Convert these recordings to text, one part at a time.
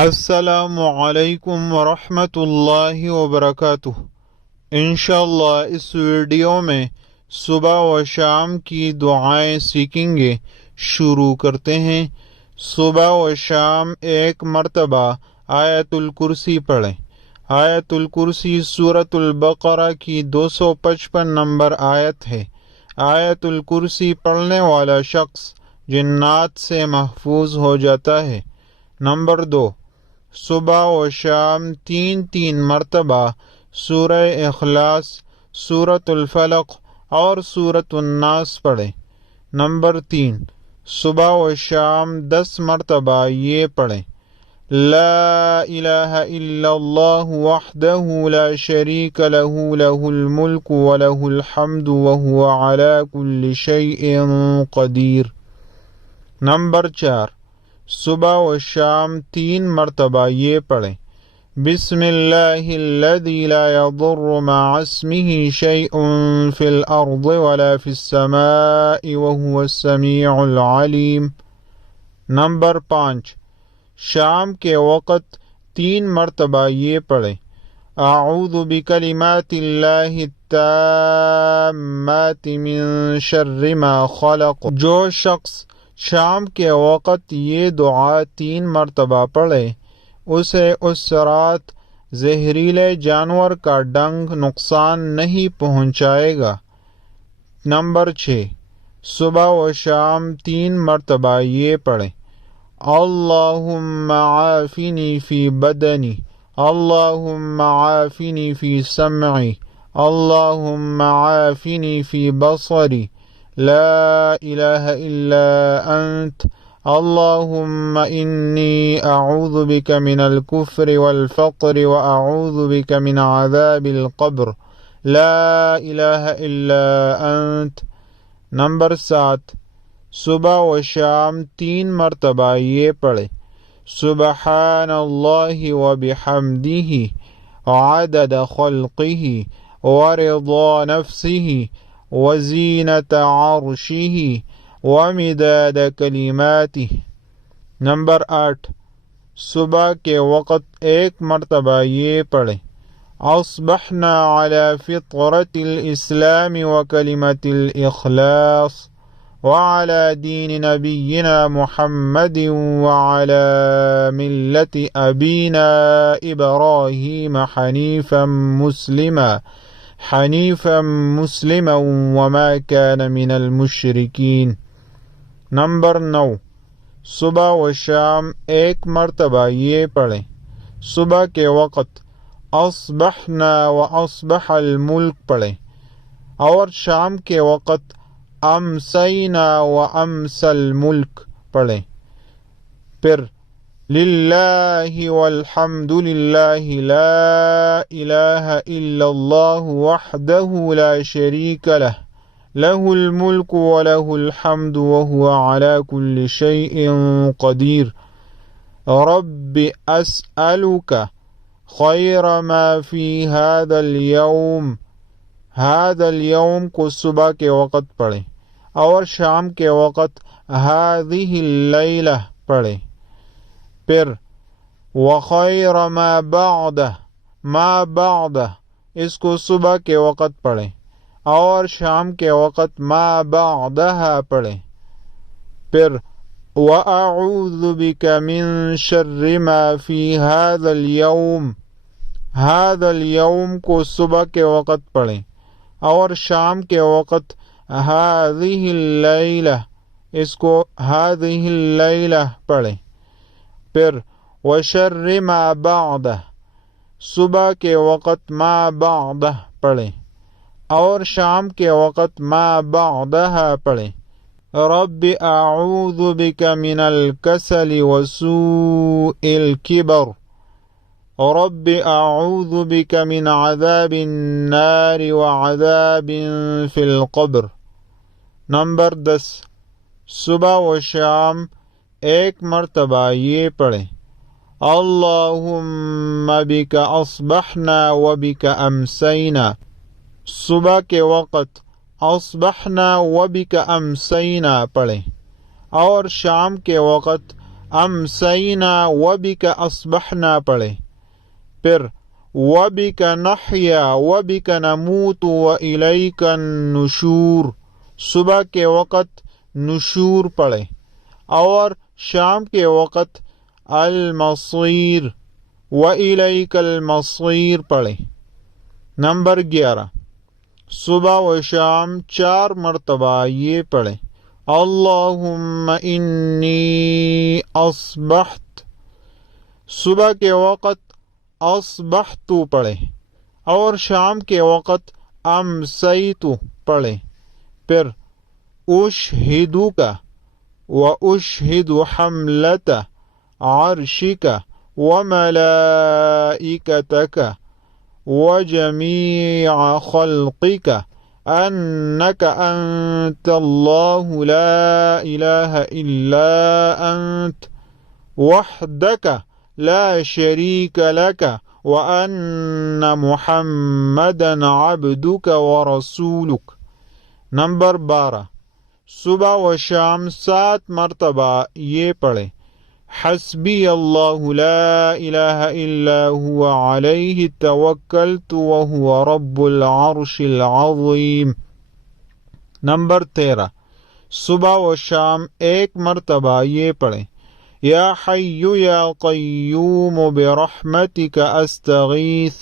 السلام علیکم ورحمۃ اللہ وبرکاتہ۔ انشاءاللہ اس ویڈیو میں صبح و شام کی دعائیں سیکھیں گے۔ شروع کرتے ہیں۔ صبح و شام ایک مرتبہ آیت الکرسی پڑھیں۔ آیت الکرسی سورۃ البقرہ کی 255 نمبر آیت ہے۔ آیت الکرسی پڑھنے والا شخص جنات سے محفوظ ہو جاتا ہے۔ نمبر 2، صبح و شام 3 مرتبہ سورہ اخلاص، سورۃ الفلق اور سورۃ الناس پڑھیں۔ نمبر 3، صبح و شام 10 مرتبہ یہ پڑھیں: لا الہ الا اللہ وحدہ لا شریک لہ لہ الملک ولہ الحمد وہو علی کل شیء قدیر۔ نمبر 4، صبح و شام 3 مرتبہ یہ پڑھیں: بسم اللہ الذی لا یضر مع اسمہ شیء فی الارض ولا فی السماء وہو السمیع العلیم۔ نمبر 5، شام کے وقت 3 مرتبہ یہ پڑھیں: اعوذ بکلمات اللہ التامات من شر ما خلق۔ جو شخص شام کے وقت یہ دعا 3 مرتبہ پڑھے اسے اس رات زہریلے جانور کا ڈنگ نقصان نہیں پہنچائے گا۔ نمبر 6، صبح و شام 3 مرتبہ یہ پڑھیں: اللہم عافنی فی بدنی، اللہم عافنی فی سمعی، اللہم عافنی فی بصری، لا الہ الا انت، اللہم انی اعوذ بک من الکفر والفقر واعوذ بک من عذاب القبر، لا الہ الا انت۔ نمبر 7، صبح و شام 3 مرتبہ یہ پڑھے: سبحان اللہ وبحمدہ عدد خلقہ ورضا نفسہ وزینت عرشہ ومداد کلماتہ۔ نمبر 8، صبح کے وقت 1 مرتبہ یہ پڑھیں: اصبحنا علی فطرۃ الاسلام وکلمۃ الاخلاص وعلی دین نبینا محمد وعلی ملت ابینا ابراہیم حنیفا مسلما وما کان من المشرکین۔ نمبر 9، صبح و شام 1 مرتبہ یہ پڑھیں: صبح کے وقت اصبحنا و اصبح الملک پڑھیں اور شام کے وقت امسینا و امسی الملک پڑھیں۔ پھر للہ والحمد للہ لا الہ الا اللہ وحدہ لا شریک لہ لہ الملک ولہ الحمد وہو علی کل شیء قدیر۔ رب اسألک خیر ما فی هذا اليوم۔ هذا اليوم کو صبح کے وقت پڑھیں اور شام کے وقت هذه اللیلہ پڑھیں۔ پھر وخیر ما بعدہ اس کو صبح کے وقت پڑھیں اور شام کے وقت ما بعدہ پڑھیں۔ پھر وَأَعُوذُ بِكَ مِن شَرِّ مَا فِي هَذَا الْيَوْمِ۔ هَذَا الْيَوْمِ کو صبح کے وقت پڑھیں اور شام کے وقت هَذِهِ اللَّيْلَةِ اس کو هَذِهِ اللَّيْلَةِ پڑھیں۔ پھر وَشَرِّ مَا بَعْدَهِ صبح کے وقت ما بعدہ پڑھیں اور شام کے وقت ما بعدہ پڑھیں۔ رب اعوذ بک من الکسل وسوء الکبر، رب اعوذ بک من عذاب النار وعذاب فی القبر۔ نمبر 10، صبح و شام 1 مرتبہ یہ پڑھیں: اللہم بک اصبحنا وبک امسینا۔ صبح کے وقت اصبحنا وبک امسینا پڑھیں اور شام کے وقت امسینا وبک اصبحنا پڑھیں، پھر وبک نحیا وبک نموت والیک النشور، صبح کے وقت نشور پڑھیں اور شام کے وقت المصیر والیک المصیر پڑھیں۔ نمبر 11، صبح و شام 4 مرتبہ یہ پڑھیں، اللہم انی اصبحت، صبح کے وقت اصبحت پڑھیں اور شام کے وقت امسیت پڑھیں، پھر اشہدک واشہد حملت عرشک وملائکتک وجميع خلقك أنك أنت الله لا إله إلا أنت وحدك لا شريك لك وأن محمدا عبدك ورسولك۔ نمبر 12، صبح و شام 7 مرتبہ یہ پڑھیں، حسبی اللہ لا الہ الا هو علیہ توکلت وهو رب العرش العظیم۔ نمبر 13، صبح و شام 1 مرتبہ یہ پڑھیں، یا حی یا قیوم برحمتک استغیث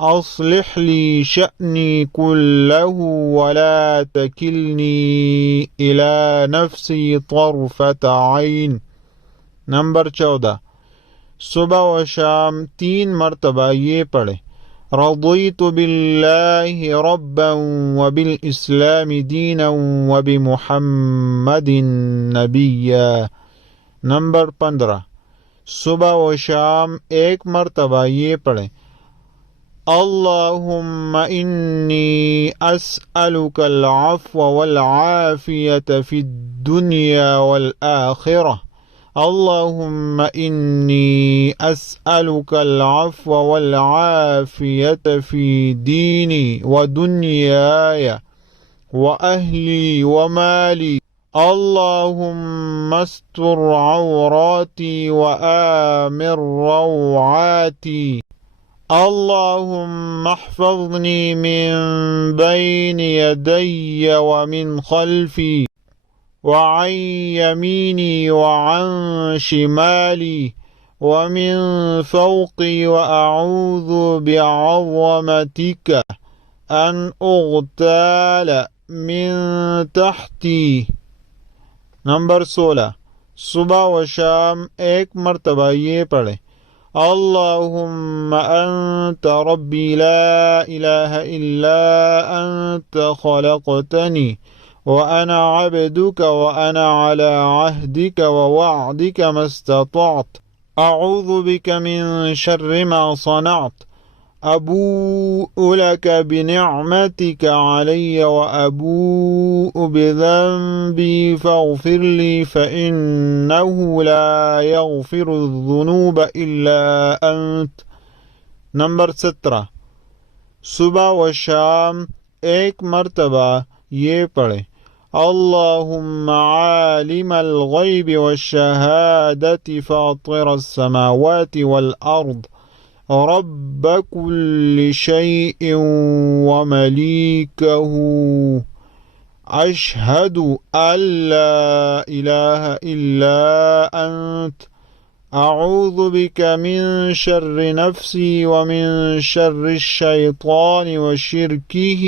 اصلح لی شأنی کلہ ولا تکلنی الی نفسی طرفۃ عین۔ نمبر 14، صبح و شام 3 مرتبہ یہ پڑھیں، رضیت باللہ ربا وبالاسلام دینا وبمحمد نبیا۔ نمبر 15، صبح و شام 1 مرتبہ یہ پڑھیں، اللہم انی اسألک العفو والعافیة فی الدنیا والآخرہ، اللہم انی اسألک العفو والعافیة فی دینی ودنیای واہلی ومالی، اللہم استر عوراتي وآمن روعاتي، اللهم احفظني من بين يدي ومن خلفي وعن يميني وعن شمالي ومن فوقي وأعوذ بعظمتك أن أغتال من تحتي۔ نمبر 16، صبح و شام 1 مرتبہ یہ پڑھیں، اللہم انت ربی لا الہ الا انت خلقتنی وانا عبدک وانا علی عہدک ووعدک ما استطعت اعوذ بک من شر ما صنعت ابوء لک بنعمتک علی وابوء بذنبی فاغفر لی فإنه لا یغفر الذنوب الا انت۔ نمبر 17، صبح و شام 1 مرتبہ یہ پڑھیں، اللہم عالم الغیب والشہادت فاطر السماوات والارض رب كل شيء ومليكه أشهد أن لا إله إلا أنت أعوذ بك من شر نفسي ومن شر الشيطان وشركه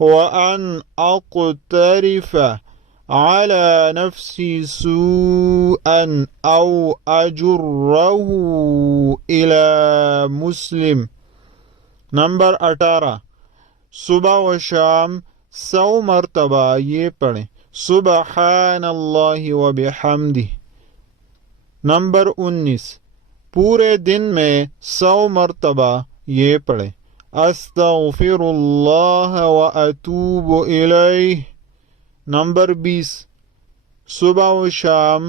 وأن أقترف على نفسي سوءا أو أجره إلى مسلم۔ نمبر 18، صبح و شام 100 مرتبہ یہ پڑھیں، سبحان اللہ وبحمدہ۔ نمبر 19، پورے دن میں 100 مرتبہ یہ پڑھیں، استغفر اللہ واتوب الیہ۔ نمبر 20، صبح و شام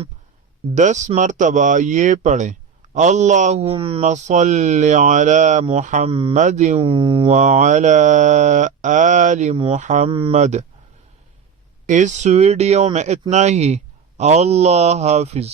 10 مرتبہ یہ پڑھیں، اللہم صل علی محمد وعلی آل محمد۔ اس ویڈیو میں اتنا ہی، اللہ حافظ۔